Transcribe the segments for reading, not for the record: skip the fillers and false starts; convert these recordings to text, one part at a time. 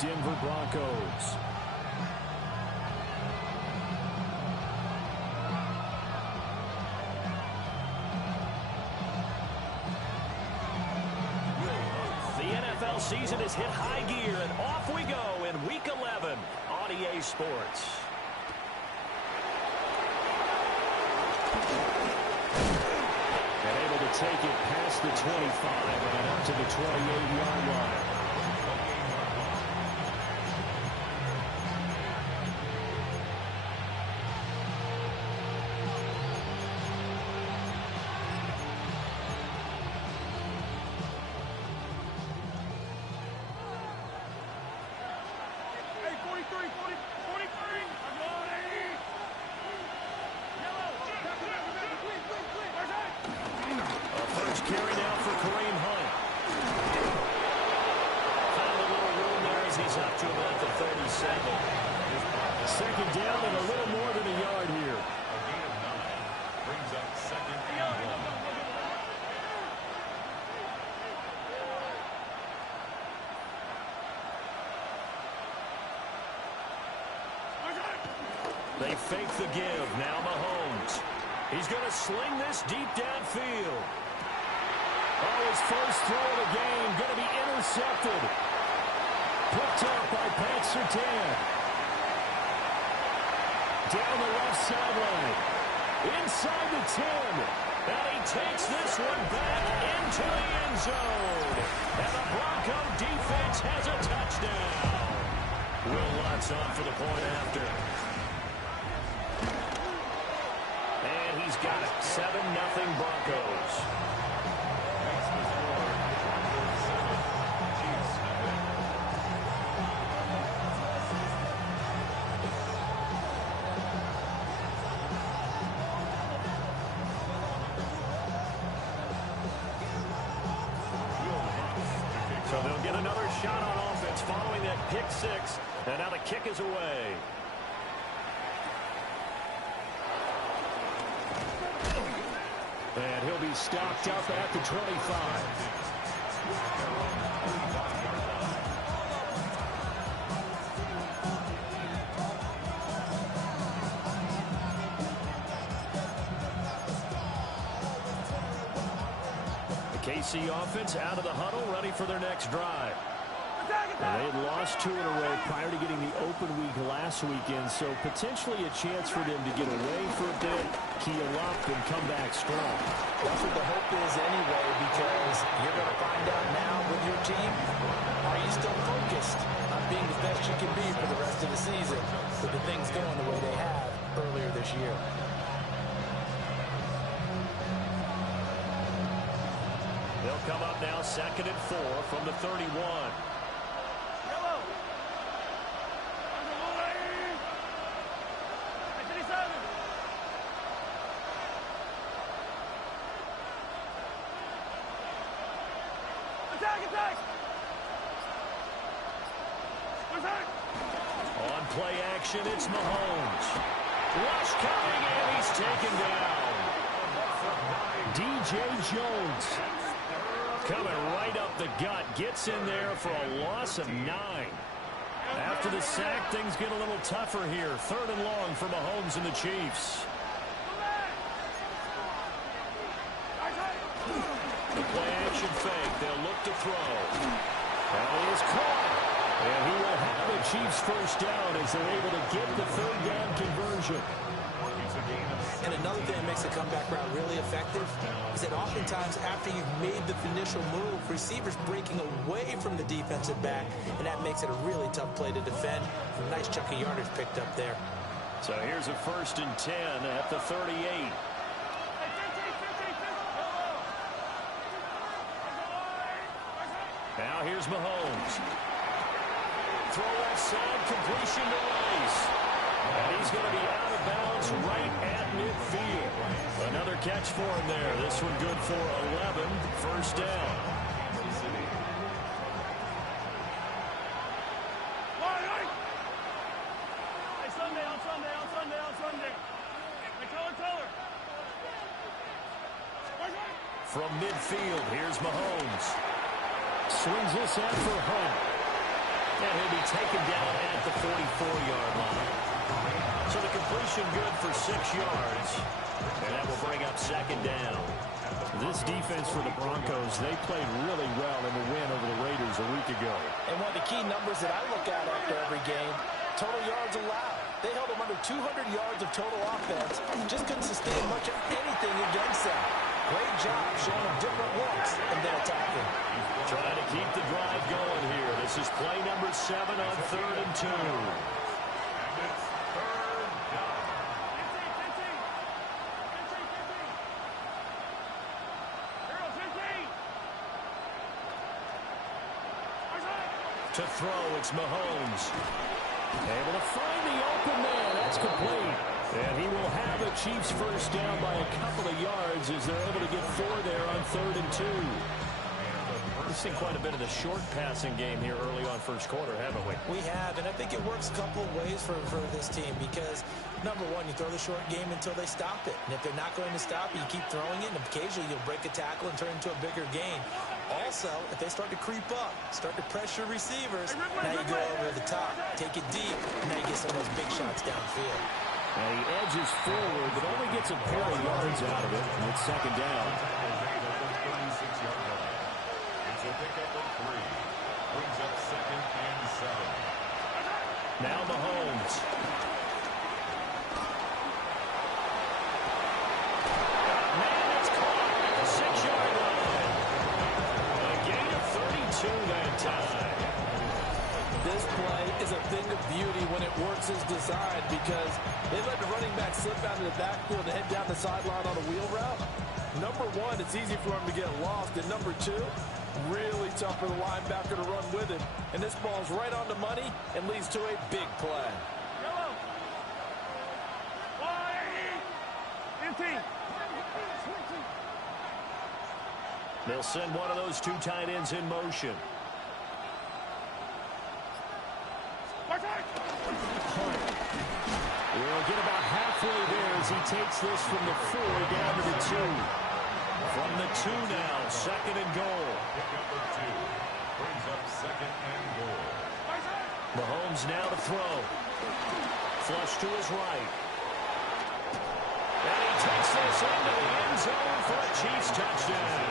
Denver Broncos. The NFL season has hit high gear, and off we go in Week 11 on EA Sports. And able to take it past the 25 and up to the 28-yard line. Carry now for Kareem Hunt. Found a little room there as he's up to about the 37. Second down and a little more than a yard here. A gain of 9 brings up second and 1. They fake the give. Now Mahomes. He's going to sling this deep downfield. Oh, his first throw of the game going to be intercepted. Picked up by Pat Surtain. Down the left sideline. Inside the 10. And he takes this one back into the end zone. And the Bronco defense has a touchdown. Will Lutz on for the point after. And he's got it. 7-0 Broncos. So they'll get another shot on offense following that pick six. And now the kick is away. And he'll be stopped up at the 25. KC offense out of the huddle, ready for their next drive. And they had lost 2 in a row prior to getting the open week last weekend, so potentially a chance for them to get away for a bit, keel up, and come back strong. That's what the hope is anyway, because you're going to find out now with your team, are you still focused on being the best you can be for the rest of the season with the things going the way they have earlier this year? They'll come up now 2nd and 4 from the 31. On play action, it's Mahomes. Rush coming, and he's taken down. DJ Jones. Coming right up the gut. Gets in there for a loss of 9. After the sack, things get a little tougher here. 3rd and long for Mahomes and the Chiefs. The play action fake. They'll look to throw. That is caught. And he will have the Chiefs first down as they're able to get the 3rd down conversion. And another thing that makes the comeback route really effective is that oftentimes after you've made the initial move, receivers breaking away from the defensive back, and that makes it a really tough play to defend. A nice chunk of yardage picked up there. So here's a 1st and 10 at the 38. Now here's Mahomes. Throw left side, completion to Rice. And he's going to be out of bounds right at midfield. Another catch for him there. This one good for 11. 1st down. From midfield, here's Mahomes. Swings this out for Hunt. And he'll be taken down at the 44-yard line. So the completion good for 6 yards. And that will bring up second down. This defense for the Broncos, they played really well in the win over the Raiders a week ago. And one of the key numbers that I look at after every game, total yards allowed. They held them under 200 yards of total offense. Just couldn't sustain much of anything against them. Great job showing them different looks and then attacking. Trying to keep the drive going here. This is play number 7 on 3rd and 2. To throw, it's Mahomes. Able to find the open man. That's complete. And he will have a Chiefs first down by a couple of yards as they're able to get 4 there on 3rd and 2. We've seen quite a bit of the short passing game here early on first quarter, haven't we? We have, and I think it works a couple of ways for this team because, number one, you throw the short game until they stop it. And if they're not going to stop it, you keep throwing it, and occasionally you'll break a tackle and turn it into a bigger gain. Also, if they start to creep up, start to pressure receivers, now you go over the top, take it deep, and now you get some of those big shots downfield. And he edges forward, but only gets a pair of yards out of it, and it's second down. It's a pickup of 3. Brings up 2nd and 7. Now Mahomes. Man, it's caught at the 6-yard line. A gain of 32 that time. This play is a thing of beauty when it works as designed because they let the running back slip out of the backfield and head down the sideline on a wheel route. Number one, it's easy for him to get lost. And number two, really tough for the linebacker to run with it. And this ball's right on the money and leads to a big play. They'll send one of those 2 tight ends in motion. We'll get about halfway there as he takes this from the 4 down to the 2. From the 2 now, 2nd and goal. Pickup of 2. Brings up 2nd and goal. Mahomes now to throw. Flush to his right. And he takes this into the end zone for a Chiefs touchdown.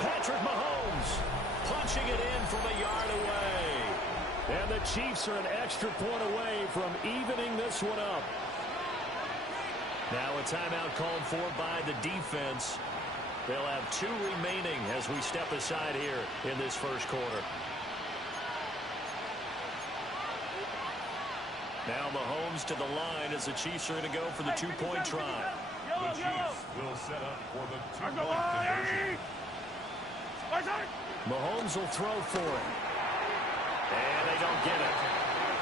Patrick Mahomes punching it in from a yard away. And the Chiefs are an extra point away from evening this one up. Now a timeout called for by the defense. They'll have 2 remaining as we step aside here in this first quarter. Now Mahomes to the line as the Chiefs are going to go for the 2-point try. The Chiefs will set up for the 2-point conversion. Mahomes will throw for it. And they don't get it.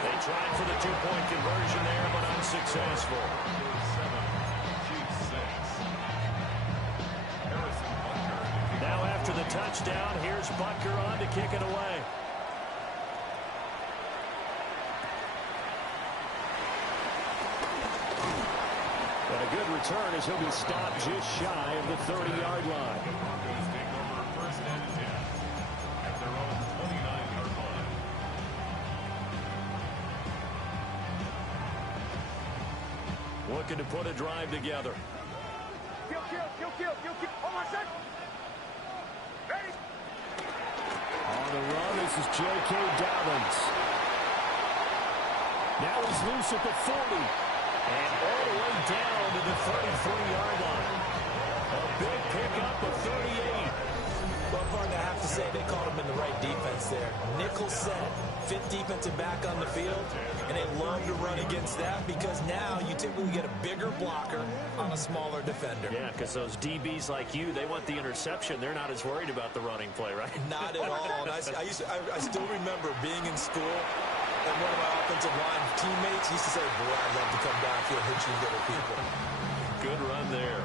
They tried for the 2-point conversion there, but unsuccessful. Now after the touchdown, here's Butker on to kick it away. And a good return as he'll be stopped just shy of the 30-yard line. Broncos take over 1st and 10 at their own 29-yard line. Looking to put a drive together. On the run, this is J.K. Dobbins. Now he's loose at the 40. And all the way down to the 33-yard line. A big pickup of 38. Well, Barton, I have to say they called him in the right defense there. Nickel set, 5th defensive back on the field, and they love to run against that because now you typically get a bigger blocker on a smaller defender. Yeah, because those DBs like you, they want the interception. They're not as worried about the running play, right? Not at all. And I still remember being in school, and one of my offensive line teammates used to say, boy, I'd love to come back here and hit you little people. Good run there.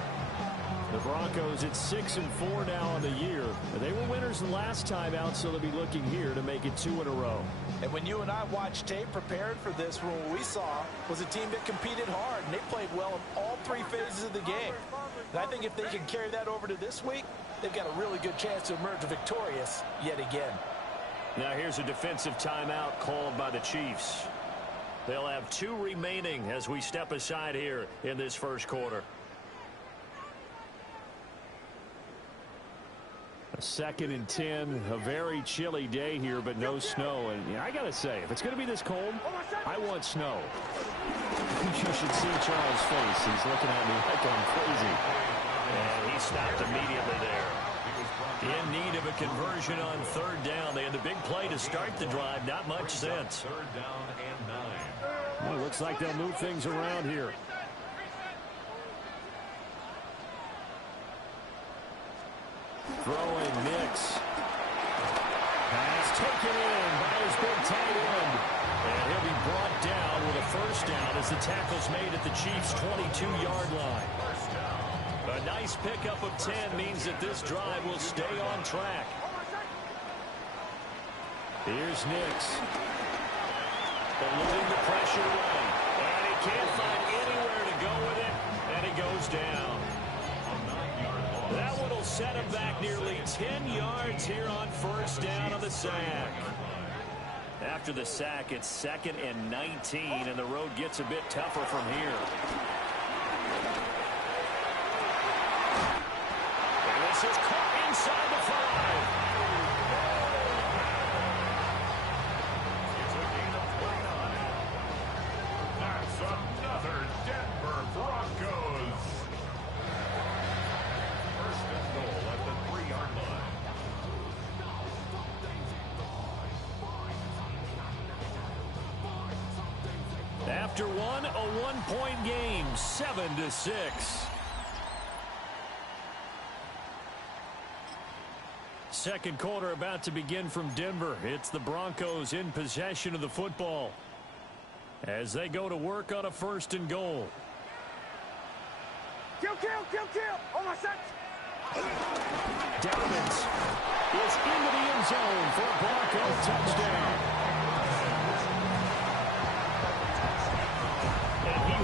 The Broncos at 6-4 now on the year. They were winners the last time out, so they'll be looking here to make it 2 in a row. And when you and I watched tape prepared for this, what we saw was a team that competed hard, and they played well in all 3 phases of the game. And I think if they can carry that over to this week, they've got a really good chance to emerge victorious yet again. Now here's a defensive timeout called by the Chiefs. They'll have 2 remaining as we step aside here in this first quarter. A 2nd and 10, a very chilly day here, but no snow. And I got to say, if it's going to be this cold, I want snow. You should see Charles' face. He's looking at me like I'm crazy. And he stopped immediately there. In need of a conversion on 3rd down. They had the big play to start the drive. Not much sense. 3rd down and 9. Well, looks like they'll move things around here. Throwing Nix. Pass taken in by his big tight end. And he'll be brought down with a 1st down as the tackle's made at the Chiefs' 22-yard line. A nice pickup of 10 means that this drive will stay on track. Here's Nix. Eluding the pressure away. And he can't find anywhere to go with it. And he goes down. That one will set him back nearly 10 yards here on 1st down on the sack. After the sack, it's 2nd and 19, and the road gets a bit tougher from here. And this is caught inside the 5. It's a gain of 29. That's another Denver Broncos. 1st and goal at the 3-yard line. After one, a 1-point game, 7-6. Second quarter about to begin from Denver. It's the Broncos in possession of the football as they go to work on a 1st and goal. Kill! On my set! Dobbins is into the end zone for a Bronco touchdown.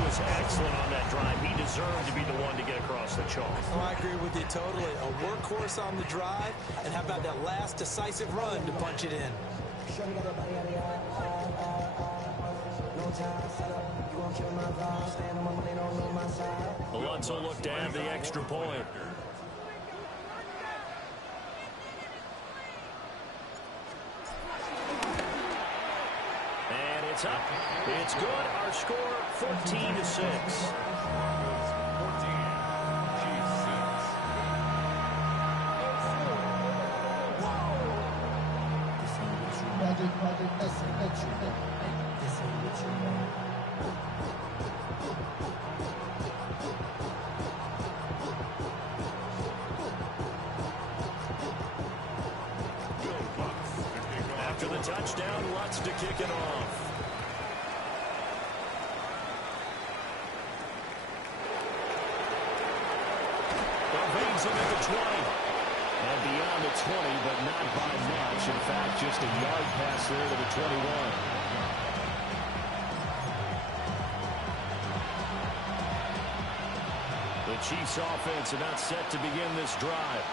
Was excellent on that drive. He deserved to be the one to get across the chalk. Oh, I agree with you totally. A workhorse on the drive, and how about that last decisive run to punch it in? Alonso looked to have the extra point. And it's up. It's good. Our score, 14-6. After the touchdown, Lutz to kick it off. Evades him at the 20. And beyond the 20, but not by much. In fact, just a yard pass there to the 21. The Chiefs offense about set to begin this drive.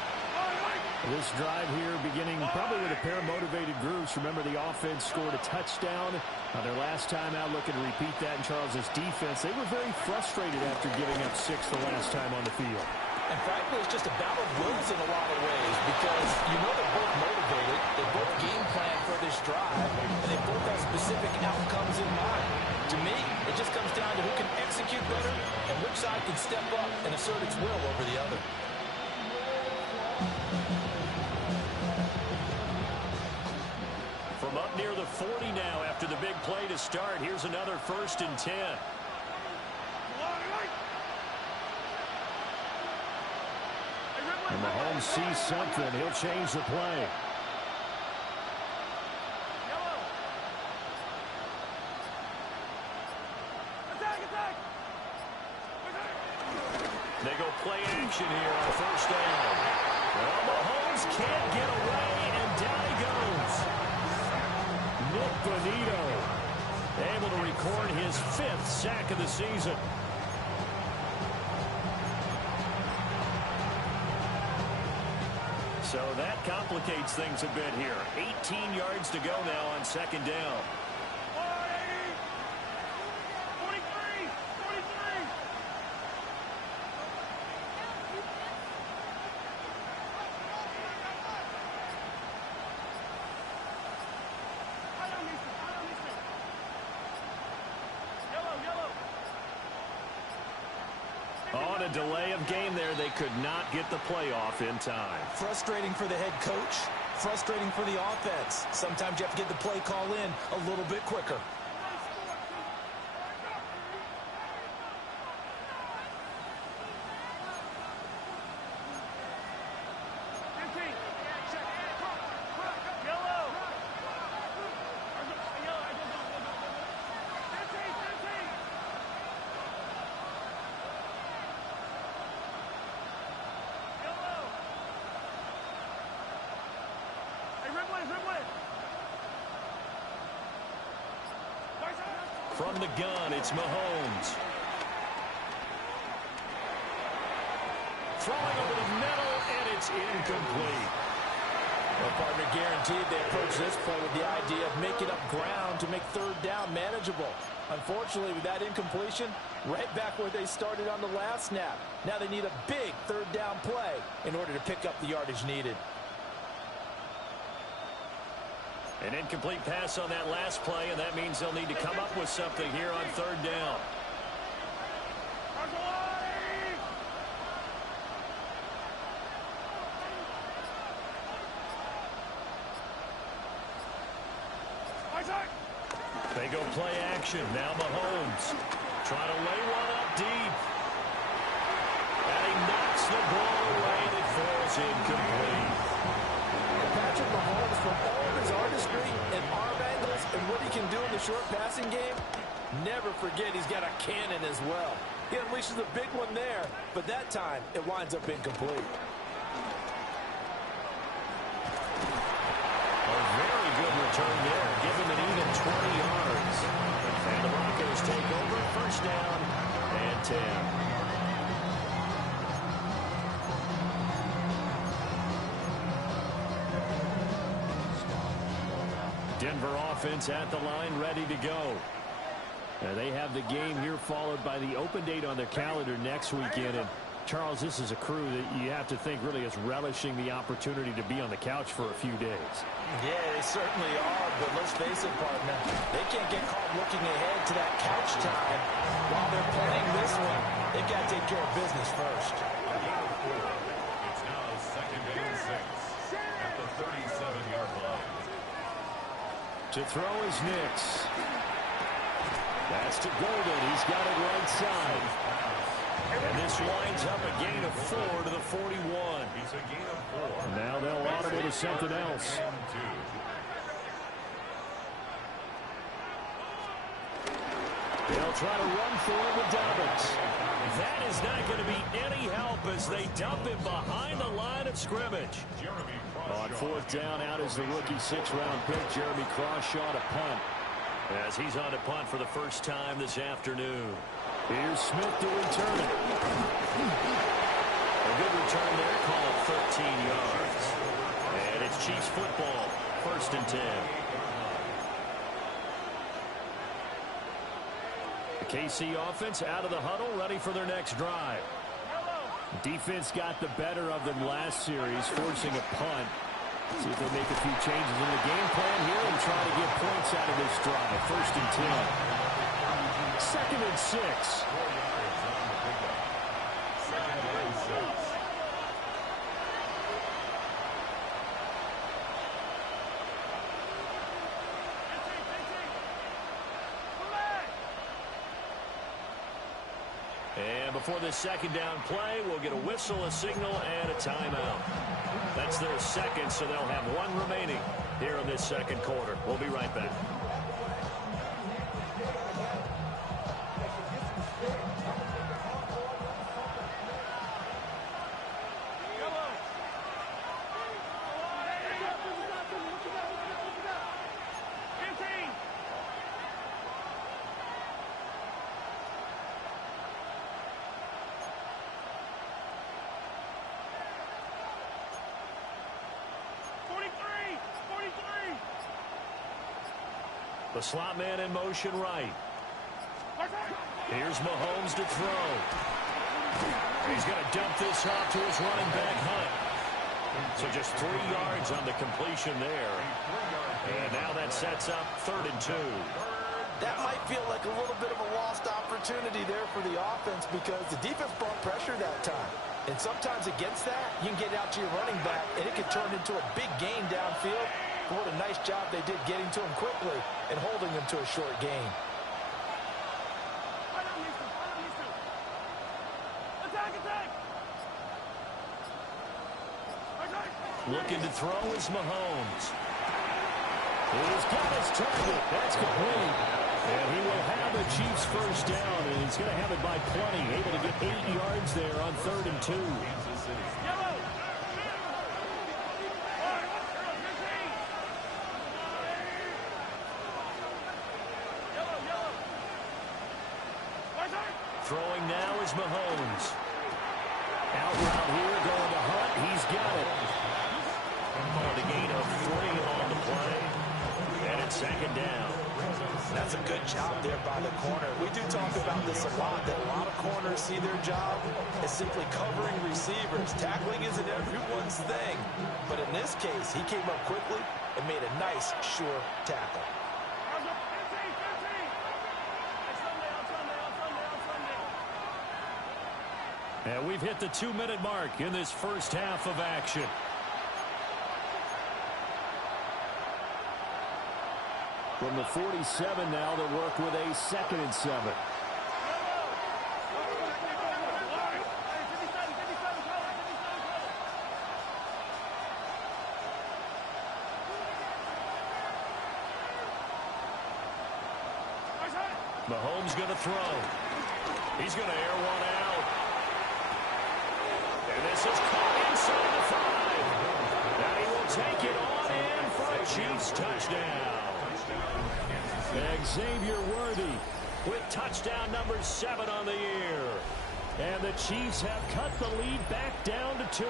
This drive here beginning probably with a pair of motivated groups. Remember, the offense scored a touchdown on their last time out, looking to repeat that in Charles's defense. They were very frustrated after giving up 6 the last time on the field. And frankly, it's just a battle of wills in a lot of ways because you know they're both motivated, they both game plan for this drive, and they both have specific outcomes in mind. To me, it just comes down to who can execute better and which side can step up and assert its will over the other. From up near the 40 now after the big play to start, here's another 1st and 10. And Mahomes sees something. He'll change the play. They go play action here on 1st down. Well, Mahomes can't get away, and down he goes. Nick Bonito Able to record his 5th sack of the season. So that complicates things a bit here. 18 yards to go now on second down. On a delay of game there, they could not get the playoff in time. Frustrating for the head coach, frustrating for the offense. Sometimes you have to get the play call in a little bit quicker. From the gun, it's Mahomes. Throwing over the middle, and it's incomplete. Well, partner, guaranteed they approach this play with the idea of making up ground to make third down manageable. Unfortunately, with that incompletion, right back where they started on the last snap. Now they need a big third down play in order to pick up the yardage needed. An incomplete pass on that last play, and that means they'll need to come up with something here on third down. They go play action. Now Mahomes trying to lay one up deep. And he knocks the ball away, and it falls incomplete. Patrick Mahomes, from all of his artistry and arm angles and what he can do in the short passing game, never forget he's got a cannon as well. He unleashes a big one there, but that time it winds up incomplete. A very good return there. Give him an even 20 yards. And the Broncos take over, first down and 10. Denver offense at the line, ready to go. They have the game here followed by the open date on their calendar next weekend. And Charles, this is a crew that you have to think really is relishing the opportunity to be on the couch for a few days. Yeah, they certainly are, but let's face it, partner. They can't get caught looking ahead to that couch time while they're playing this one. They've got to take care of business first. It's now second and 6 at the 37-yard line. To throw is Nix. That's to Golden. He's got it right side. And this winds up a gain of 4 to the 41. It's a gain of 4. Now they'll audible to something else. They'll try to run for it with Dobbins. That is not going to be any help as they dump him behind the line of scrimmage. On fourth down, out is the rookie sixth-round pick, Jeremy Crawshaw, to punt. As he's on to punt for the first time this afternoon. Here's Smith to return it. A good return there, call it 13 yards. And it's Chiefs football, first and 10. The KC offense out of the huddle, ready for their next drive. Defense got the better of them last series, forcing a punt. See if they make a few changes in the game plan here and try to get points out of this drive. First and 10. Second and 6. And before this second down play, we'll get a whistle, a signal, and a timeout. That's their second, so they'll have one remaining here in this second quarter. We'll be right back. The slot man in motion right. Here's Mahomes to throw. He's going to dump this off to his running back, Hunt. So just 3 yards on the completion there. And now that sets up 3rd and 2. That might feel like a little bit of a lost opportunity there for the offense because the defense brought pressure that time. And sometimes against that, you can get out to your running back, and it can turn into a big gain downfield. But what a nice job they did getting to him quickly and holding him to a short gain. Looking to throw is Mahomes. He's got his target. That's complete. And he will have the Chiefs first down, and he's going to have it by plenty. Able to get 8 yards there on 3rd and 2. Throwing now is Mahomes. Out route here, going to Hunt. He's got it. On the gain of 3 on the play. And it's 2nd down. That's a good job there by the corner. We do talk about this a lot, that a lot of corners see their job as simply covering receivers. Tackling isn't everyone's thing. But in this case, he came up quickly and made a nice, sure tackle. And we've hit the 2-minute mark in this first half of action. From the 47 now, they'll work with a 2nd and 7. Mahomes going to throw. He's going to air one out. And this is caught inside the 5. Now he will take it on in for a Chiefs touchdown. Xavier Worthy with touchdown number 7 on the year. And the Chiefs have cut the lead back down to 2.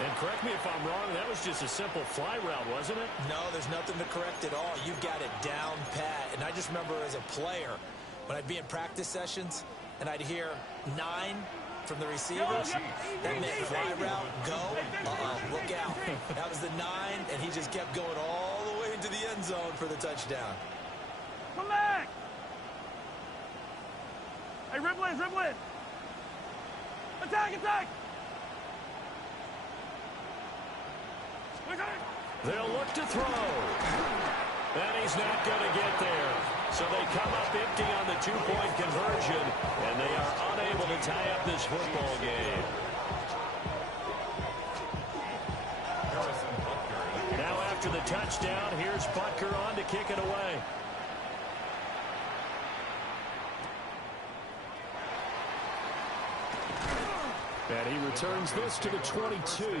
And correct me if I'm wrong, that was just a simple fly route, wasn't it? No, there's nothing to correct at all. You've got it down pat. And I just remember as a player, when I'd be in practice sessions and I'd hear 9 from the receivers, that meant fly route, go, look out. That was the 9, and he just kept going all the way into the end zone for the touchdown. Come back! Hey, Riblin, Riblin! Attack, attack! They'll look to throw. And he's not going to get there. So they come up empty on the 2-point conversion, and they are unable to tie up this football game. Now after the touchdown, here's Butker on to kick it away. And he returns this to the 22.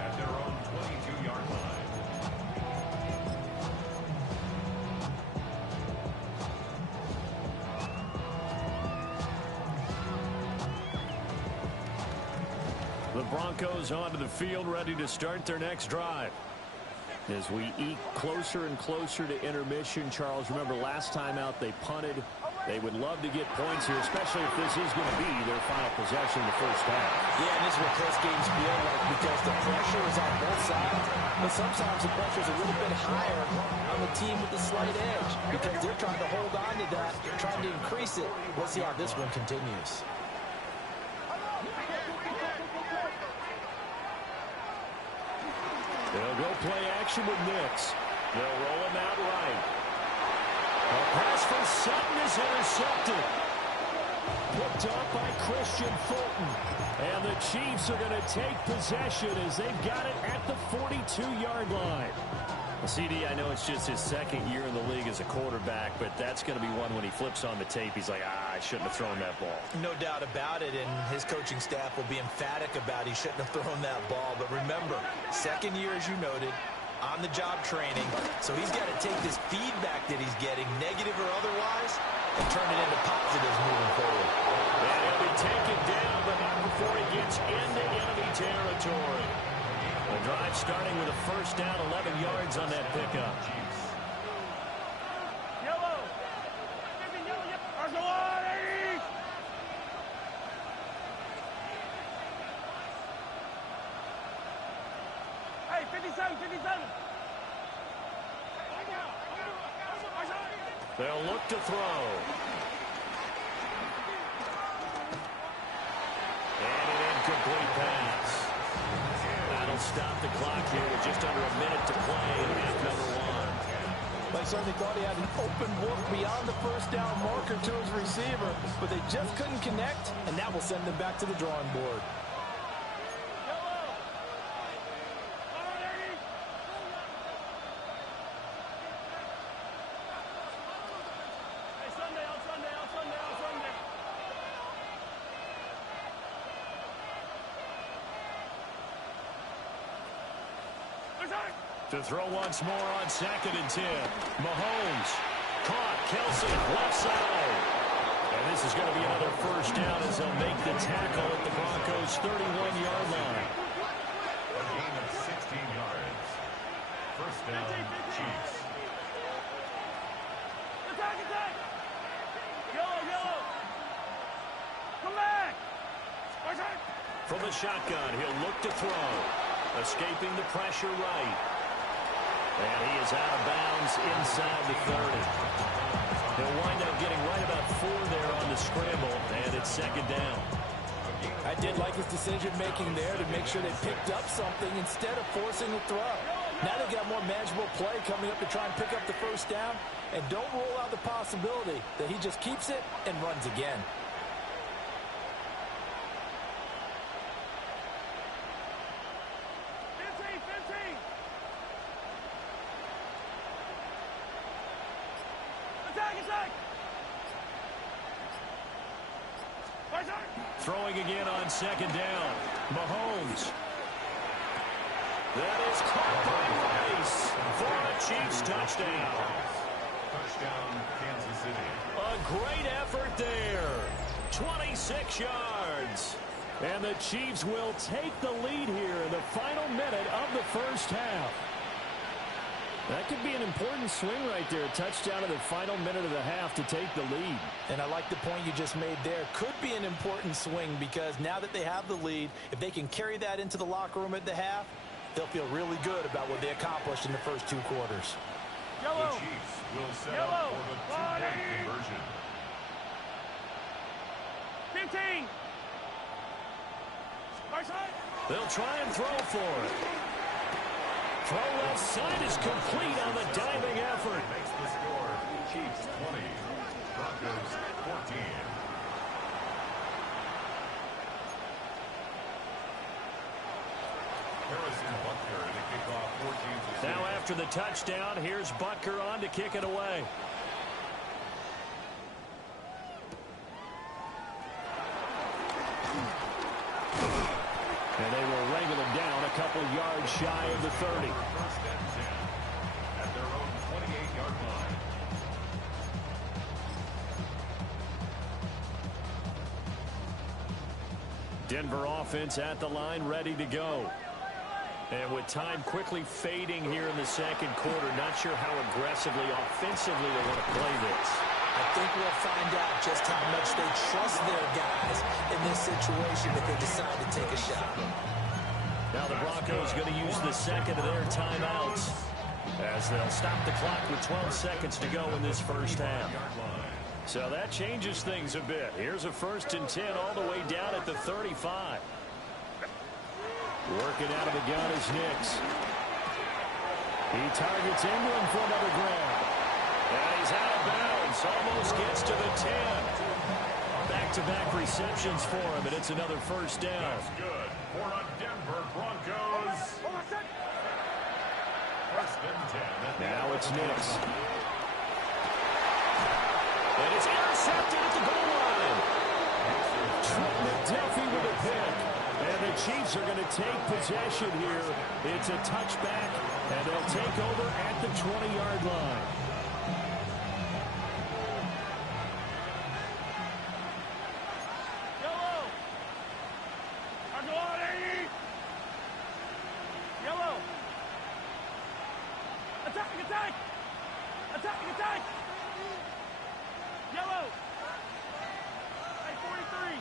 At their own 22-yard line. The Broncos onto the field, ready to start their next drive. As we eke closer and closer to intermission, Charles, remember last time out they punted. They would love to get points here, especially if this is going to be their final possession in the first half. Yeah, and this is what close games feel like because the pressure is on both sides. But sometimes the pressure is a little bit higher on the team with the slight edge because they're trying to hold on to that, trying to increase it. Let's see how this one continues. They'll go play action with Nix. They'll roll him out right. The pass for Sutton is intercepted. Picked up by Christian Fulton. And the Chiefs are going to take possession as they've got it at the 42-yard line. Well, CD, I know it's just his 2nd year in the league as a quarterback, but that's going to be one when he flips on the tape. He's like, I shouldn't have thrown that ball. No doubt about it, and his coaching staff will be emphatic about he shouldn't have thrown that ball. But remember, 2nd year, as you noted, on-the-job training. So he's got to take this feedback that he's getting, negative or otherwise, and turn it into positives moving forward. And he'll be taken down, but not before he gets into enemy territory. The drive starting with a first down, 11 yards on that pickup. They'll look to throw. And an incomplete pass. That'll stop the clock here with just under a minute to play in half number one. They certainly thought he had an open book beyond the first down marker to his receiver, but they just couldn't connect, and that will send them back to the drawing board. To throw once more on 2nd and 10. Mahomes caught. Kelsey left side. And this is going to be another first down as they'll make the tackle at the Broncos' 31-yard line. A gain of 16 yards. First down, Chiefs. Attack, attack! Yellow, yellow! Come back! Attack! From the shotgun, he'll look to throw. Escaping the pressure right. And he is out of bounds inside the 30. He'll wind up getting right about 4 there on the scramble, and it's 2nd down. I did like his decision-making there to make sure they picked up something instead of forcing the throw. Now they got more manageable play coming up to try and pick up the first down, and don't rule out the possibility that he just keeps it and runs again. Throwing again on 2nd down. Mahomes. That is caught by Rice for a Chiefs touchdown. Touchdown, Kansas City. A great effort there. 26 yards. And the Chiefs will take the lead here in the final minute of the first half. That could be an important swing right there. A touchdown in the final minute of the half to take the lead. And I like the point you just made there. Could be an important swing because now that they have the lead, if they can carry that into the locker room at the half, they'll feel really good about what they accomplished in the first 2 quarters. Yellow. The Chiefs will set up for the two-point conversion. 15. They'll try and throw for it. Throw left side is complete on the diving effort. Makes the score. Chiefs 20, Broncos 14. Harrison Butker to kick off 14-6. Now after the touchdown, here's Butker on to kick it away. And they will wrangle him down a couple yards shy of the 30. First and 10 at their own 28-yard line. Denver offense at the line, ready to go. And with time quickly fading here in the second quarter, not sure how aggressively, offensively they want to play this. I think we'll find out just how much they trust their guys in this situation if they decide to take a shot. Now the Broncos going to use the second of their timeouts as they'll stop the clock with 12 seconds to go in this first half. So that changes things a bit. Here's a 1st and 10 all the way down at the 35. Working out of the gun is Nix. He targets Ingram for another grab. And he's out of bounds. Almost gets to the 10. Back-to-back receptions for him, and it's another first down. That's good for a Denver Broncos. First and 10. Now it's Nix. And it's intercepted at the goal line. Trent McDuffie with a pick. And the Chiefs are going to take possession here. It's a touchback, and they'll take over at the 20-yard line. Yellow. Yellow. Attack, attack. Attack, attack. Yellow. Hey, 43.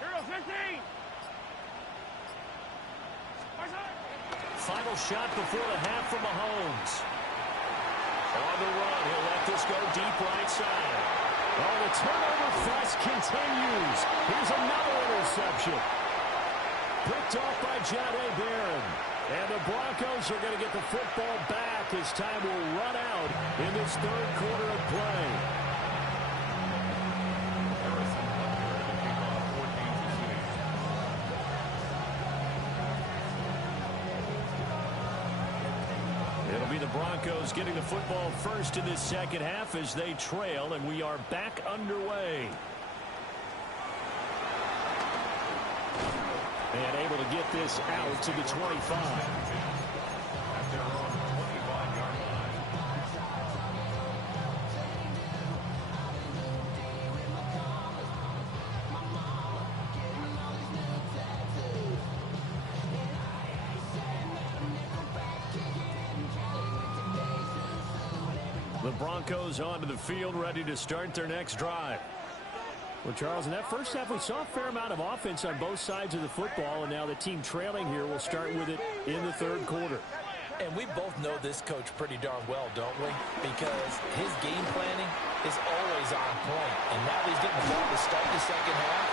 Hero 15. Final shot before the half from Mahomes. On the run, he'll let this go deep right side. Oh, the turnover fest continues. Here's another interception. Picked off by Jahdae Barron. And the Broncos are going to get the football back as time will run out in this third quarter of play. It'll be the Broncos getting the football first in this second half as they trail, and we are back underway. And able to get this out to the 25. The Broncos onto the field, ready to start their next drive. Well, Charles, in that first half, we saw a fair amount of offense on both sides of the football, and now the team trailing here will start with it in the third quarter. And we both know this coach pretty darn well, don't we? Because his game planning is always on point. And now he's getting the ball to start the second half.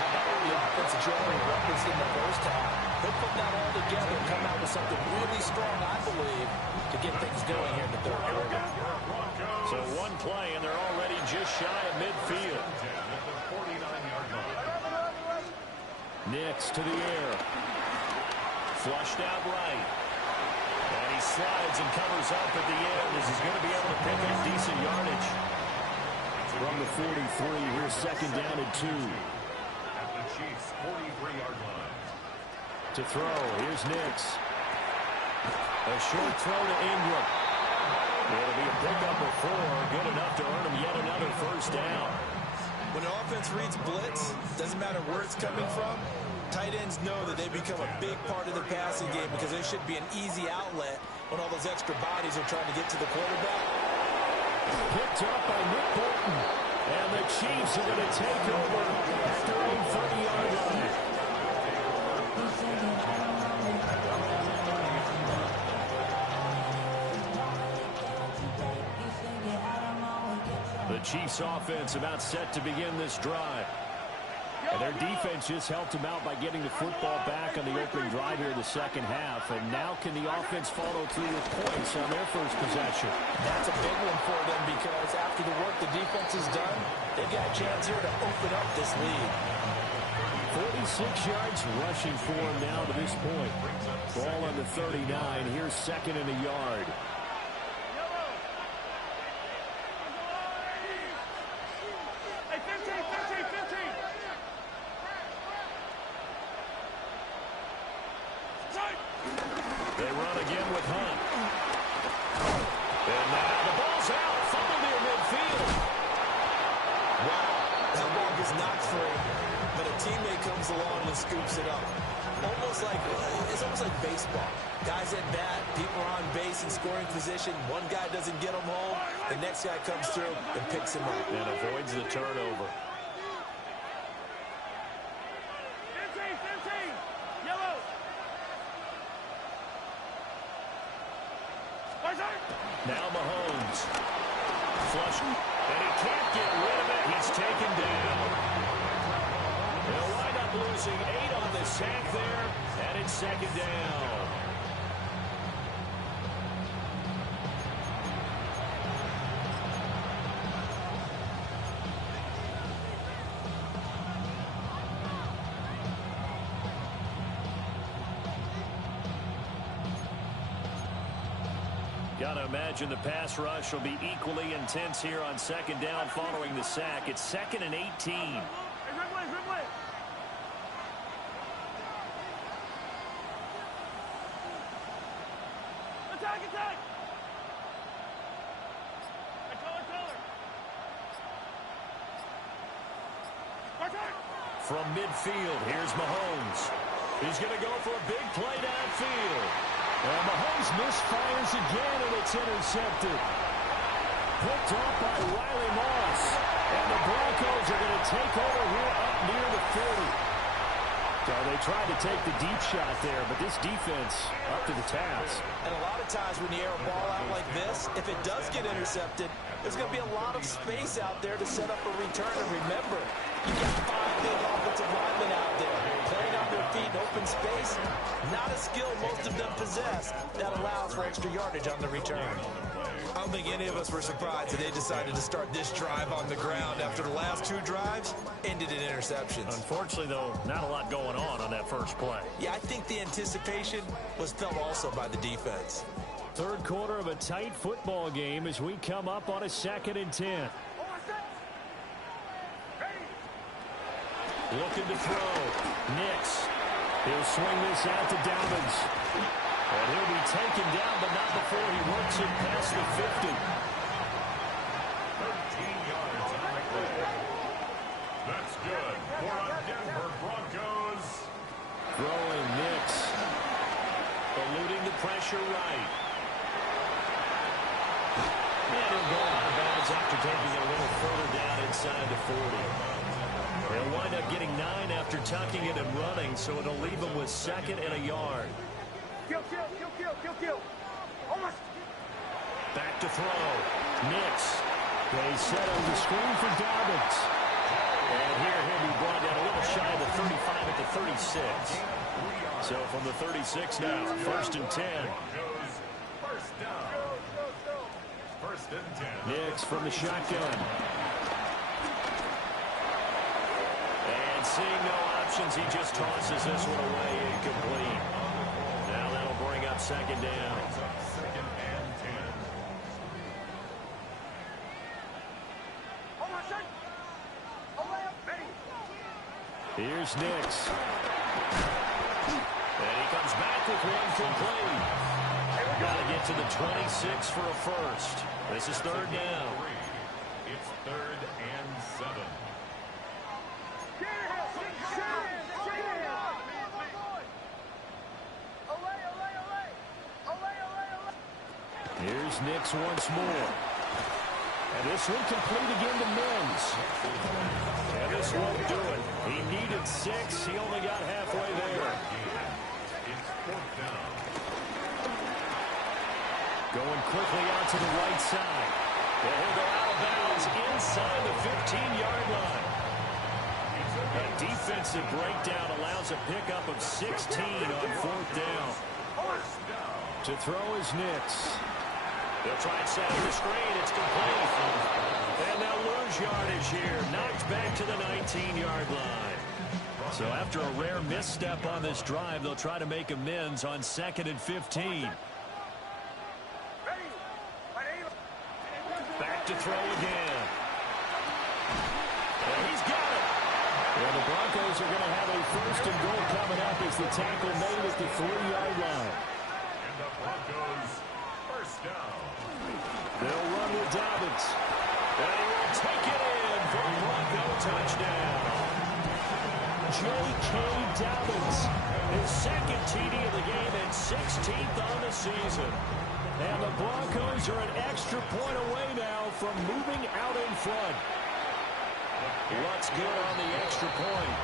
How about all the offense that you already referenced in the first half? He'll put that all together and come out with something really strong, I believe, to get things going here in the third quarter. So one play, and they're already just shy of midfield. Nix to the air. Flushed out right. And he slides and covers up at the end as he's going to be able to pick up decent yardage. From the 43, here's second down and 2. At the Chiefs' 43-yard line. To throw, here's Nix. A short throw to Ingram. It'll be a pickup of 4, good enough to earn him yet another first down. When the offense reads blitz, doesn't matter where it's coming from, tight ends know that they become a big part of the passing game because there should be an easy outlet when all those extra bodies are trying to get to the quarterback. Picked up by Nick Bolton. And the Chiefs are going to take over at their own 30-yard line. The Chiefs offense about set to begin this drive. And their defense just helped them out by getting the football back on the opening drive here in the second half. And now can the offense follow through with points on their first possession? That's a big one for them because after the work the defense has done, they've got a chance here to open up this lead. 46 yards rushing for him now to this point. Ball on the 39. Here's second and a yard. They run again with Hunt. And now the ball's out. Fumble near midfield. Wow, that ball gets knocked free, but a teammate comes along and scoops it up. It's almost like baseball. Guys at bat, people are on base in scoring position. One guy doesn't get him home. The next guy comes through and picks him up. And avoids the turnover. Now Mahomes. Flush. And he can't get rid of it. He's taken down. They'll wind up losing 8 on the sack there. And it's second down. Got to imagine the pass rush will be equally intense here on second down following the sack. It's second and 18. Attack! From midfield, here's Mahomes. He's going to go for a big play downfield. And Mahomes misfires again, and it's intercepted. Picked off by Riley Moss. And the Broncos are going to take over here up near the 40. So they tried to take the deep shot there, but this defense up to the task. And a lot of times when you air a ball out like this, if it does get intercepted, there's going to be a lot of space out there to set up a return. And remember, you've got 5 big offensive linemen out there playing on their feet in open space. Not a skill most of them possess that allows for extra yardage on the return. I don't think any of us were surprised that they decided to start this drive on the ground after the last 2 drives ended in interceptions. Unfortunately, though, not a lot going on that first play. Yeah, I think the anticipation was felt also by the defense. Third quarter of a tight football game as we come up on a 2nd and 10. Looking to throw. Nix. He'll swing this out to Dobbins. And he'll be taken down, but not before he works it past the 50. 13 yards on the play. That's good for a Denver Broncos. Throwing Nix. Eluding the pressure right. And he'll go out of bounds after taking it a little further down inside the 40. He'll wind up getting 9 after tucking it and running, so it'll leave him with 2nd and a yard. Kill. Almost. Back to throw. Nix. They set on the screen for Dobbins. And here he'll be brought down a little shy of the 35 at the 36. So from the 36 now, 1st and 10. First down. 1st and 10. Nix from the shotgun. And seeing no options, he just tosses this one away incomplete. Now that'll bring up 2nd down. 2nd and 10. Here's Nix. And he comes back with one complete. Got to get to the 26 for a first. This is 3rd down. It's 3rd and 7. Here's Nix once more. And this one complete again to Mims. And this won't do it. He needed 6. He only got halfway there. It's 4th down. Going quickly out to the right side. And he'll go out of bounds inside the 15-yard line. A defensive breakdown allows a pickup of 16 on 4th down. To throw is Nix. They'll try and set up the screen. It's complete. And they'll lose yardage here. Knocked back to the 19-yard line. So after a rare misstep on this drive, they'll try to make amends on 2nd and 15. Back to throw again. And he's got it. And the Broncos are going to have a 1st and goal coming up as the tackle made at the 3-yard line. And the Broncos 1st down. They'll run with Dobbins. And he will take it in for a Bronco touchdown. J.K. Dobbins, his 2nd TD of the game and 16th on the season. And the Broncos are an extra point away now from moving out in front. What's good on the extra point?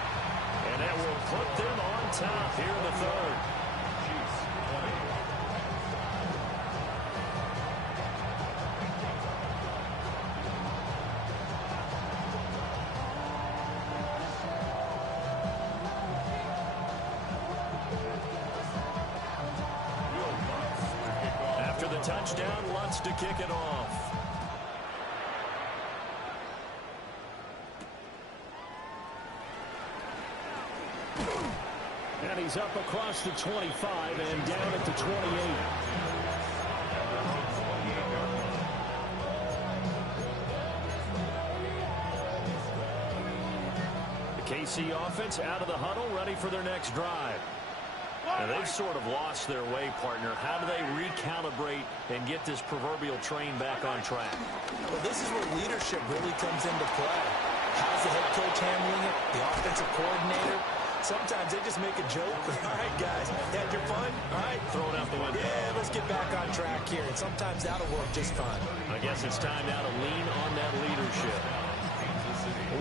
And that will put them on top here in the 3rd. After the touchdown, Lutz to kick it off. And he's up across the 25 and down at the 28. The KC offense out of the huddle, ready for their next drive. And they've sort of lost their way, partner. How do they recalibrate and get this proverbial train back on track? Well, this is where leadership really comes into play. How's the head coach handling it? The offensive coordinator? Sometimes they just make a joke. All right, guys, had your fun? All right, throw it out the window. Yeah, let's get back on track here. And sometimes that'll work just fine. I guess it's time now to lean on that leadership.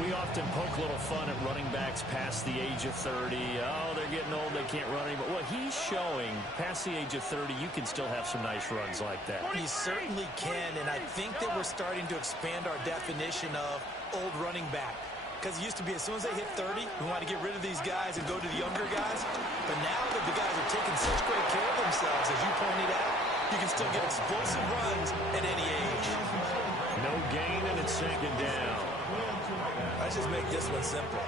We often poke a little fun at running backs past the age of 30. Oh, they're getting old, they can't run anymore. Well, he's showing past the age of 30, you can still have some nice runs like that. He certainly can, and I think that we're starting to expand our definition of old running back. Because it used to be as soon as they hit 30, we want to get rid of these guys and go to the younger guys. But now that the guys are taking such great care of themselves, as you pointed out, you can still get explosive runs at any age. No gain, and it's second down. Let's just make this one simple.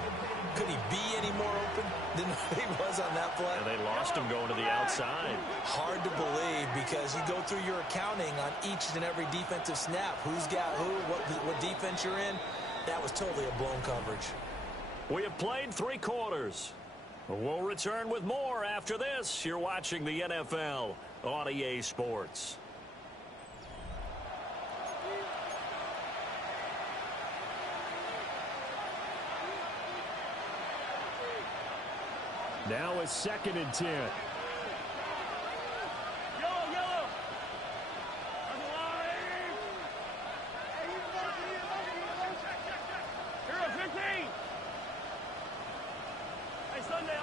Could he be any more open than he was on that play? And they lost him going to the outside. Hard to believe because you go through your accounting on each and every defensive snap. Who's got who, what defense you're in. That was totally a blown coverage. We have played 3 quarters. We'll return with more after this. You're watching the NFL on EA Sports. Now it's 2nd and 10. Yellow. Hero 15. Hey, Sunday.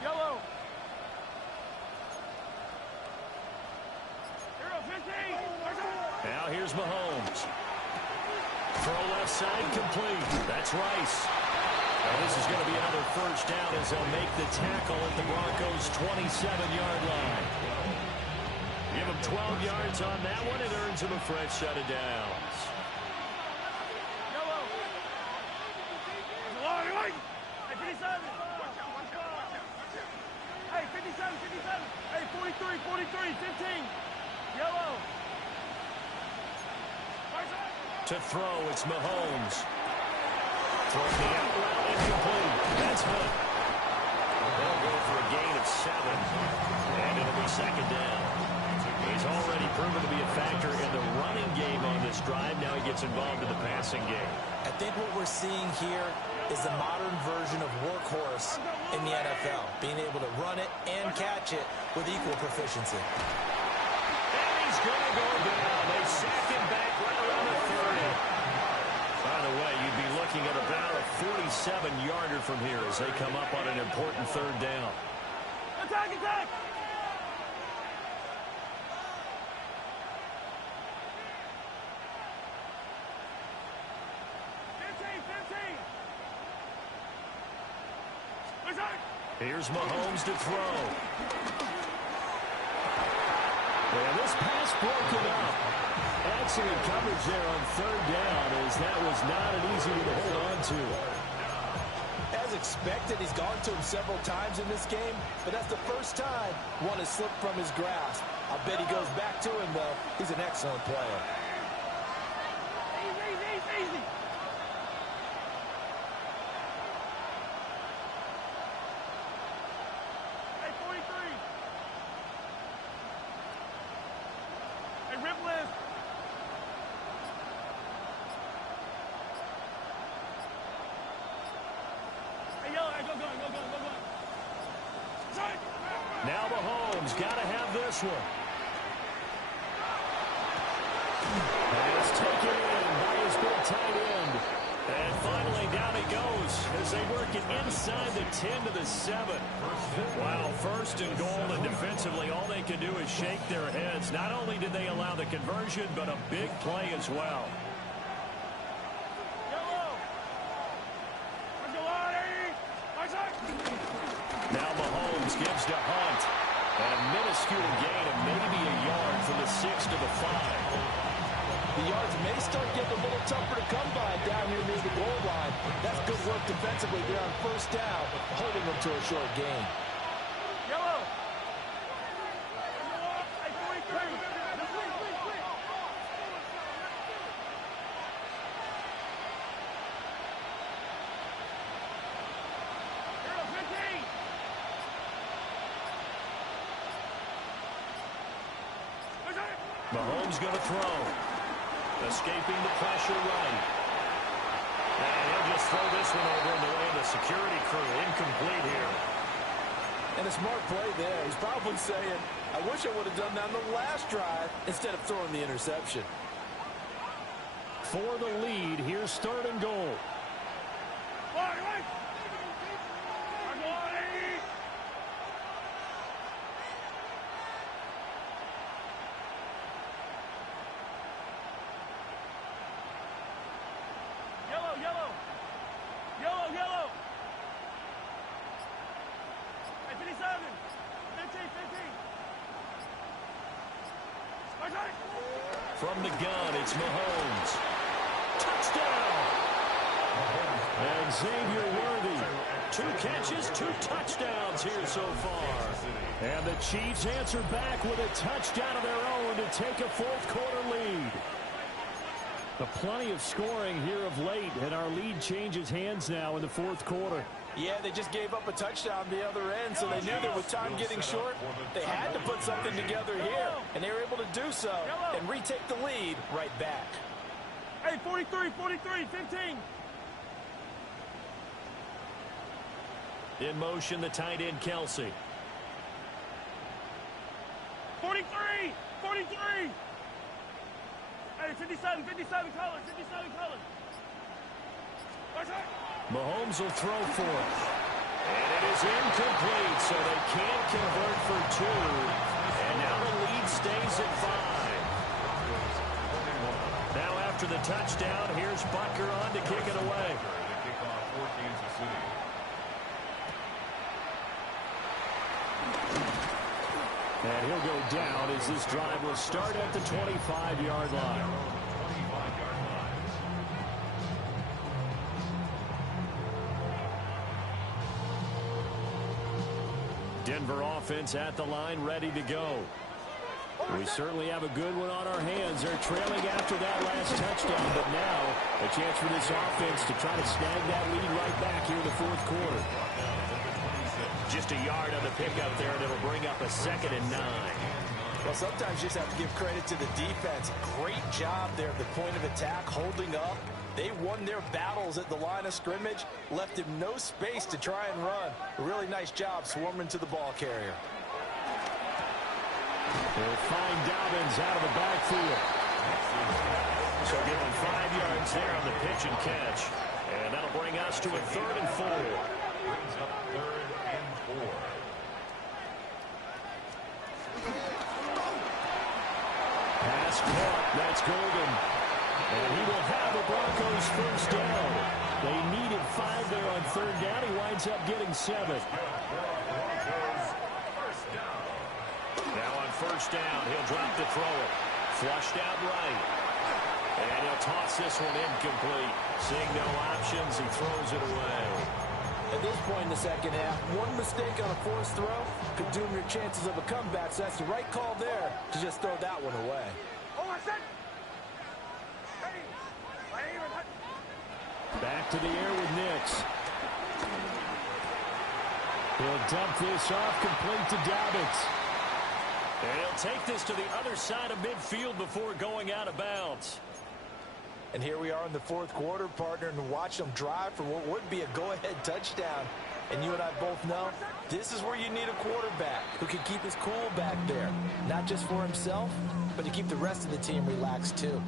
Yellow. Hero 15. Now here's Mahomes. Throw left side complete. That's Rice. Now this is going to be another first down as they'll make the tackle at the Broncos' 27-yard line. Give him 12 yards on that one. It earns him a fresh set of downs. Yellow. Hey, 57. Hey, 57. Hey, 43, 15. Yellow. To throw, it's Mahomes. Throwing the out route incomplete. That's Hunt. They'll go for a gain of 7. And it'll be second down. He's already proven to be a factor in the running game on this drive. Now he gets involved in the passing game. I think what we're seeing here is the modern version of workhorse in the NFL. Being able to run it and catch it with equal proficiency. And he's going to go down. They sack him back right around the 30. By the way, you'd be looking at about a 47-yarder from here as they come up on an important 3rd down. Attack! Here's Mahomes to throw. Well, this pass broken up. Excellent coverage there on 3rd down as that was not an easy one to hold on to. As expected, he's gone to him several times in this game, but that's the first time one has slipped from his grasp. I'll bet he goes back to him, though. He's an excellent player. Easy. Hey, 43. Hey, rip list. Hey, yellow. Hey, go. Sorry. Now Mahomes got to have this one. Pass taken in by his big tight end. And finally down he goes as they work it inside the 10 to the 7. Wow, 1st and goal, and defensively all they can do is shake their heads. Not only did they allow the conversion, but a big play as well. Now Mahomes gives to Hunt. And a minuscule gain of maybe a yard from the 6 to the 5. The yards may start getting a little tougher to come by down here near the goal line. That's good work defensively there on 1st down, holding them to a short gain. Yellow. Hey, 43. Hero 15. Mahomes going to throw. Escaping the pressure right. And he'll just throw this one over in the way of the security crew. Incomplete here. And a smart play there. He's probably saying, I wish I would have done that on the last drive instead of throwing the interception. For the lead, here's 3rd and goal. Yellow. Hey, 57. 15. From the gun, it's Mahomes. Touchdown! And Xavier Worthy. 2 catches, 2 touchdowns here so far. And the Chiefs answer back with a touchdown of their own to take a 4th quarter lead. Plenty of scoring here of late, and our lead changes hands now in the 4th quarter. Yeah, they just gave up a touchdown the other end, so they knew that with time getting short, they had to put something together here, and they were able to do so and retake the lead right back. Hey, 43, 15. In motion, the tight end, Kelsey. 43. Hey, 57, Collins. Mahomes will throw for it. And it is incomplete, so they can't convert for 2. And now the lead stays at 5. Now after the touchdown, here's Butker on to kick it away. And he'll go down as this drive will start at the 25-yard line. Denver offense at the line, ready to go. We certainly have a good one on our hands. They're trailing after that last touchdown, but now a chance for this offense to try to snag that lead right back here in the 4th quarter. Just a yard on the pickup there, and it'll bring up a 2nd and 9. Well, sometimes you just have to give credit to the defense. Great job there at the point of attack, holding up. They won their battles at the line of scrimmage, left him no space to try and run. A really nice job swarming to the ball carrier. They'll find Dobbins out of the backfield. So give him 5 yards there on the pitch and catch. And that'll bring us to a 3rd and 4. Brings up 3rd and 4. Pass caught. That's Golden. And he will have the Broncos first down. They needed 5 there on 3rd down. He winds up getting 7. Now on first down, he'll drop to throw it. Flushed out right. And he'll toss this one incomplete. Seeing no options, he throws it away. At this point in the second half, one mistake on a forced throw could doom your chances of a comeback. So that's the right call there to just throw that one away. Back to the air with Nix. He'll dump this off complete to Dobbins. And he'll take this to the other side of midfield before going out of bounds. And here we are in the 4th quarter, partner, and watch them drive for what would be a go-ahead touchdown. And you and I both know this is where you need a quarterback who can keep his cool back there. Not just for himself, but to keep the rest of the team relaxed too.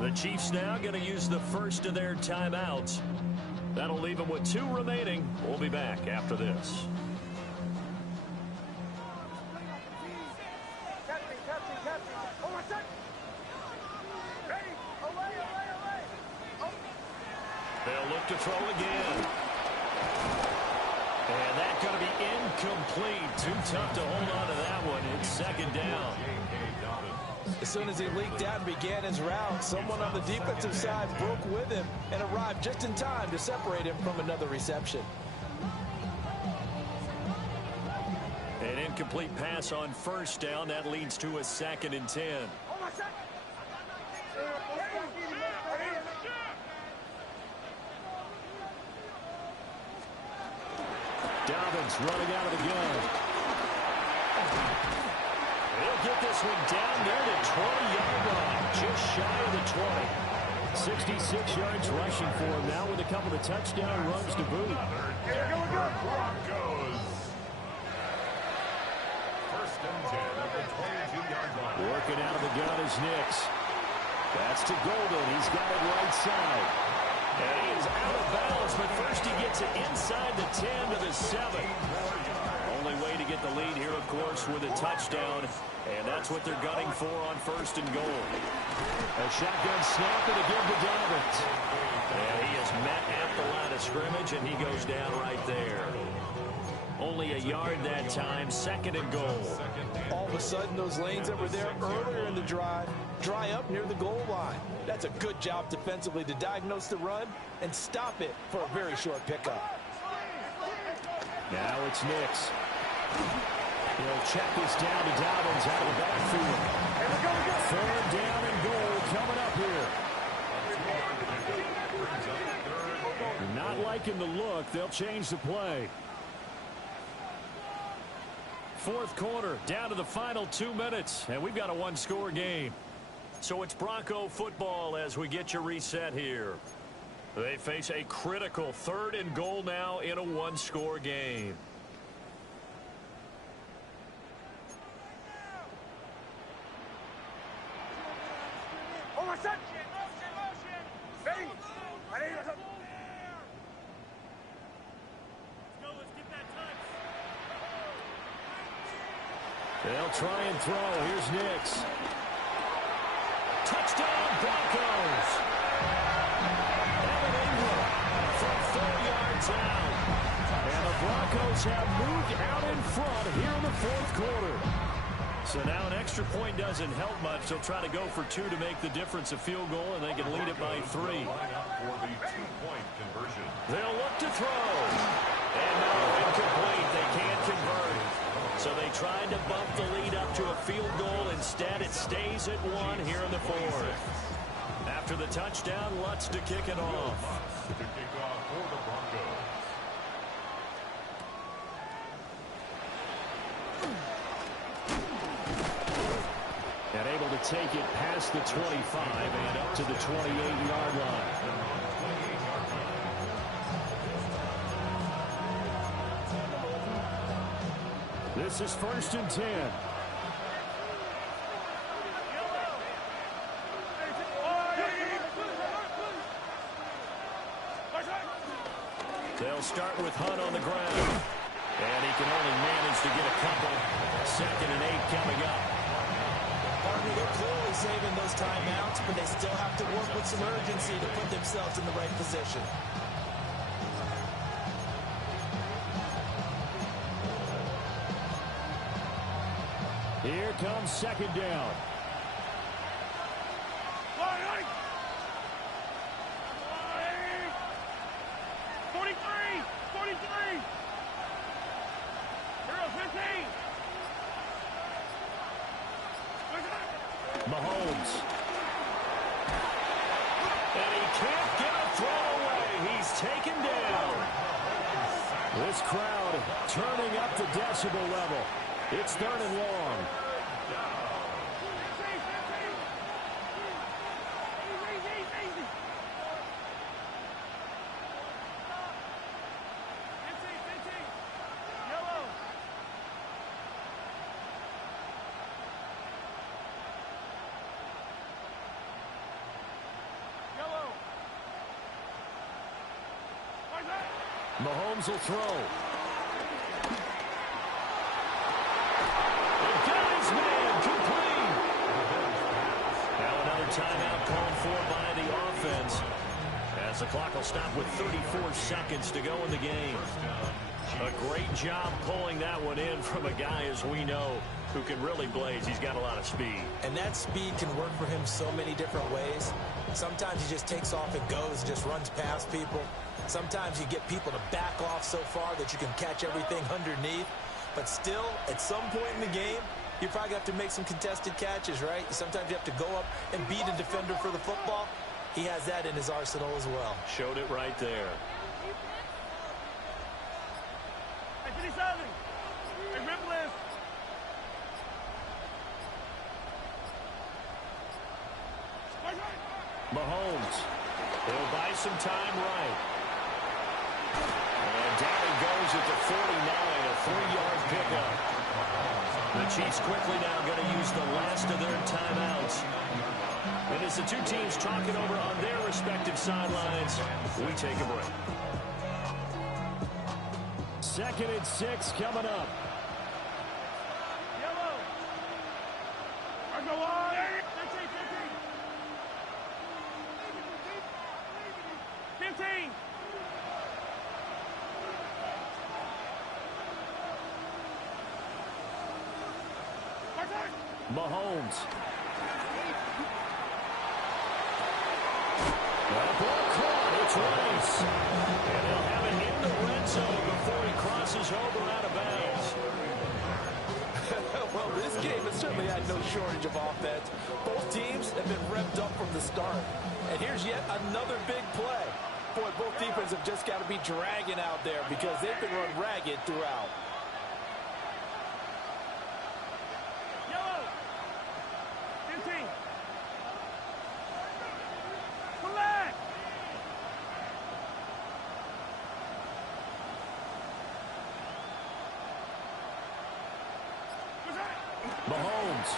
The Chiefs now going to use the first of their timeouts. That'll leave them with 2 remaining. We'll be back after this. They'll look to throw again. And that's going to be incomplete. Too tough to hold on to that one. It's 2nd down. As soon as he leaked out and began his route, someone on the defensive side broke with him and arrived just in time to separate him from another reception. An incomplete pass on first down. That leads to a 2nd and 10. Dobbins running out of the gun. He'll get this one down near the 20-yard line, just shy of the 20. 66 yards rushing for him now with a couple of touchdown runs to boot. Broncos. First and 10 at the 22-yard line. Working out of the gun is Nix. That's to Golden. He's got it right side. And he is out of bounds, but first he gets it inside the 10 to the 7. Only way to get the lead here, of course, with a touchdown. And that's what they're gunning for on first and goal. A shotgun snap and a give to Dobbins. And he is met at the line of scrimmage, and he goes down right there. Only a yard that time, second and goal. All of a sudden, those lanes that were there earlier in the drive dry up near the goal line. That's a good job defensively to diagnose the run and stop it for a very short pickup. Now it's Nix. He'll check this down to Dobbins out of the backfield. Third down and goal coming up here. Not liking the look. They'll change the play. Fourth quarter, down to the final 2 minutes, and we've got a one-score game. So it's Bronco football as we get you reset here. They face a critical third and goal now in a one-score game. They'll try and throw. Here's Nix. Touchdown, Broncos. Evan Ingram from 4 yards out. And the Broncos have moved out in front here in the fourth quarter. So now an extra point doesn't help much. They'll try to go for 2 to make the difference a field goal, and they can lead it by 3. For the 2-point conversion. They'll look to throw. And no, incomplete. They can't convert. So they tried to bump the lead up to a field goal. Instead, it stays at 1 here in the fourth. After the touchdown, Lutz to kick it off. To kick off for the Broncos. And able to take it past the 25 and up to the 28-yard line. This is first and 10. They'll start with Hunt on the ground. And he can only manage to get a couple. Second and 8 coming up. They're clearly saving those timeouts, but they still have to work with some urgency to put themselves in the right position. Here comes second down. Mahomes. And he can't get a throw away. He's taken down. This crowd turning up the decibel level. It's third and long. Mahomes will throw. And got his man complete. Now another timeout called for by the offense, as the clock will stop with 34 seconds to go in the game. A great job pulling that one in from a guy, as we know, who can really blaze. He's got a lot of speed. And that speed can work for him so many different ways. Sometimes he just takes off and goes, just runs past people. Sometimes you get people to back off so far that you can catch everything underneath. But still, at some point in the game, you probably have to make some contested catches, right? Sometimes you have to go up and beat a defender for the football. He has that in his arsenal as well. Showed it right there. Hey, 57. Hey, Ripley. Mahomes. He'll buy some time right. And down he goes at the 49, a 3-yard pickup. The Chiefs quickly now going to use the last of their timeouts. And as the two teams talking over on their respective sidelines, we take a break. 2nd and 6 coming up. Yellow. I go on. 15. Mahomes. That ball caught. It's Rice. And they'll have it in the red zone before he crosses over out of bounds. Well, this game has certainly had no shortage of offense. Both teams have been revved up from the start. And here's yet another big play. Boy, both defenses have just got to be dragging out there because they've been run ragged throughout. Yellow. 15. Flag. Mahomes.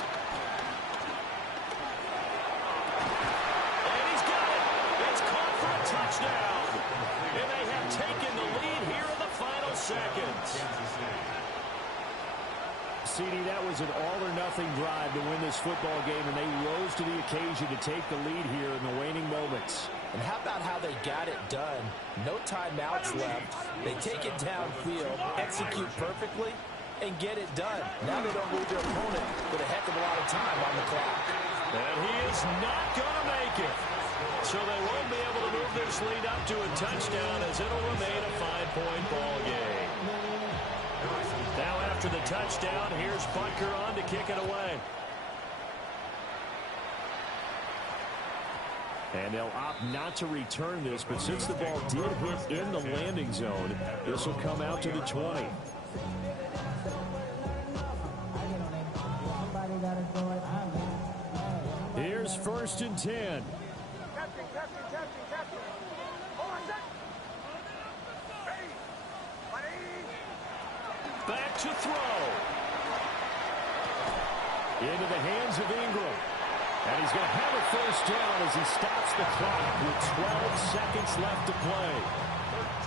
And he's got it. It's caught for a touchdown. And they have taken the lead here in the final seconds. CD, that was an all-or-nothing drive to win this football game, and they rose to the occasion to take the lead here in the waning moments. And how about how they got it done? No timeouts left. They take it downfield, execute perfectly, and get it done. Now they don't lose their opponent with a heck of a lot of time on the clock. And he is not going to make it. So they won't be able to move this lead up to a touchdown as it'll remain a 5-point ball game. Now after the touchdown, here's Butker on to kick it away. And they'll opt not to return this, but since the ball did hit in the landing zone, this will come out to the 20. Here's 1st and 10. Back to throw. Into the hands of Ingram. And he's going to have a 1st down as he stops the clock with 12 seconds left to play.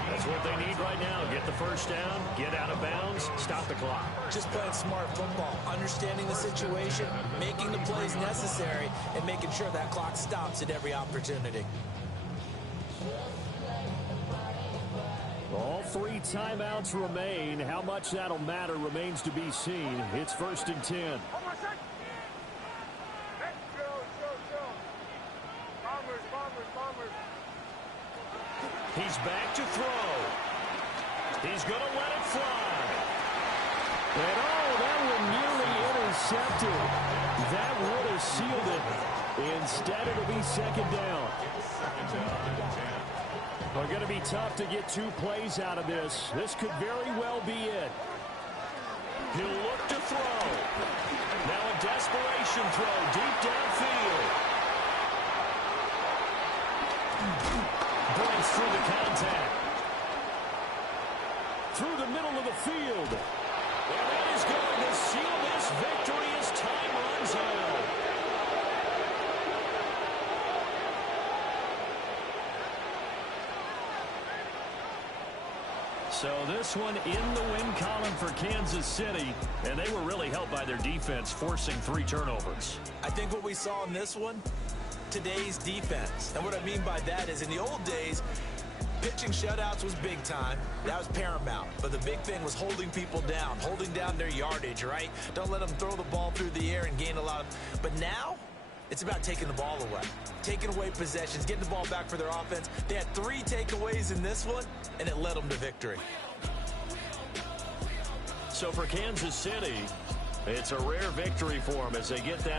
That's what they need right now. Get the 1st down, get out of bounds, stop the clock. Just playing smart football, understanding the situation, making the plays necessary, and making sure that clock stops at every opportunity. All 3 timeouts remain. How much that'll matter remains to be seen. It's 1st and 10. He's back to throw. He's going to let it fly. And that one nearly intercepted. That would have sealed it. Instead, it'll be 2nd down. We're going to be tough to get 2 plays out of this. This could very well be it. He'll look to throw. Now a desperation throw deep downfield. Breaks through the contact. Through the middle of the field. And that is going to seal this victory as time runs out. So this one in the win column for Kansas City, and they were really helped by their defense forcing 3 turnovers. I think what we saw in this one, today's defense. And what I mean by that is in the old days, pitching shutouts was big time. That was paramount. But the big thing was holding people down, holding down their yardage, right? Don't let them throw the ball through the air and gain a lot of... But now, it's about taking the ball away. Taking away possessions, getting the ball back for their offense. They had 3 takeaways in this one, and it led them to victory. So for Kansas City, it's a rare victory for them as they get that